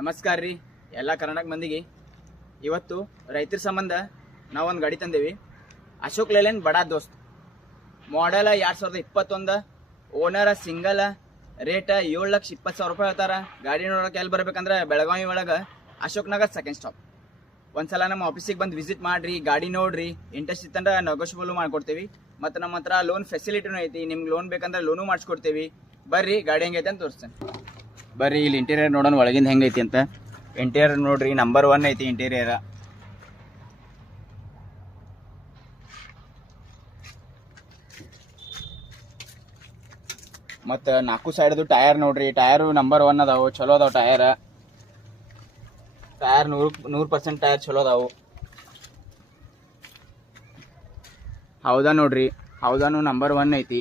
ನಮಸ್ಕಾರ ರೀ ಎಲ್ಲ ಕರ್ನಾಟಕ ಮಂದಿಗೆ. ಇವತ್ತು ರೈತರ ಸಂಬಂಧ ನಾವೊಂದು ಗಾಡಿ ತಂದೇವಿ. ಅಶೋಕ್ ಲೇಲ್ಯಾಂಡ್ ಬಡಾ ದೋಸ್ತ್ ಮಾಡೆಲ್ 2021, ಓನರ್ ಸಿಂಗಲ್, ರೇಟ್ 7,20,000 ರೂಪಾಯಿ ಹೇಳ್ತಾರ. ಗಾಡಿ ನೋಡೋಕೆ ಎಲ್ಲಿ ಬರ್ಬೇಕಂದ್ರೆ ಬೆಳಗಾವಿ ಒಳಗೆ ಅಶೋಕ್ ನಗರ್ ಸೆಕೆಂಡ್ ಸ್ಟಾಪ್. ಒಂದ್ಸಲ ನಮ್ಮ ಆಫೀಸಿಗೆ ಬಂದು ವಿಸಿಟ್ ಮಾಡ್ರಿ, ಗಾಡಿ ನೋಡ್ರಿ, ಇಂಟ್ರೆಸ್ಟ್ ಇತ್ತಂದ್ರೆ ನೆಗೋಷಿಯಬಲ್ ಮಾಡ್ಕೊಡ್ತೀವಿ. ಮತ್ತು ನಮ್ಮ ಹತ್ರ ಲೋನ್ ಫೆಸಿಲಿಟಿನೂ ಐತಿ. ನಿಮ್ಗೆ ಲೋನ್ ಬೇಕಂದ್ರೆ ಲೋನು ಮಾಡಿಸ್ಕೊಡ್ತೀವಿ. ಬರ್ರಿ ಗಾಡಿ ಹೆಂಗೈತೆ ಅಂತ ತೋರಿಸ್ತೇನೆ. ಬರ್ರಿ ಇಲ್ಲಿ ಇಂಟೀರಿಯರ್ ನೋಡೋಣ ಒಳಗಿಂದ ಹೆಂಗೈತಿ ಅಂತ. ಇಂಟೀರಿಯರ್ ನೋಡ್ರಿ, ನಂಬರ್ 1 ಐತಿ ಇಂಟೀರಿಯರ್. ಮತ್ತು 4 ಸೈಡ್ದು ಟಯರ್ ನೋಡ್ರಿ, ಟಯರು ನಂಬರ್ 1 ಅದಾವು, ಚಲೋ ಅದಾವ ಟಯರ್. 100% ಟಯರ್ ಚಲೋ ಅದಾವು. ಹೌದಾ ನೋಡ್ರಿ, ಹೌದಾನು ನಂಬರ್ 1 ಐತಿ.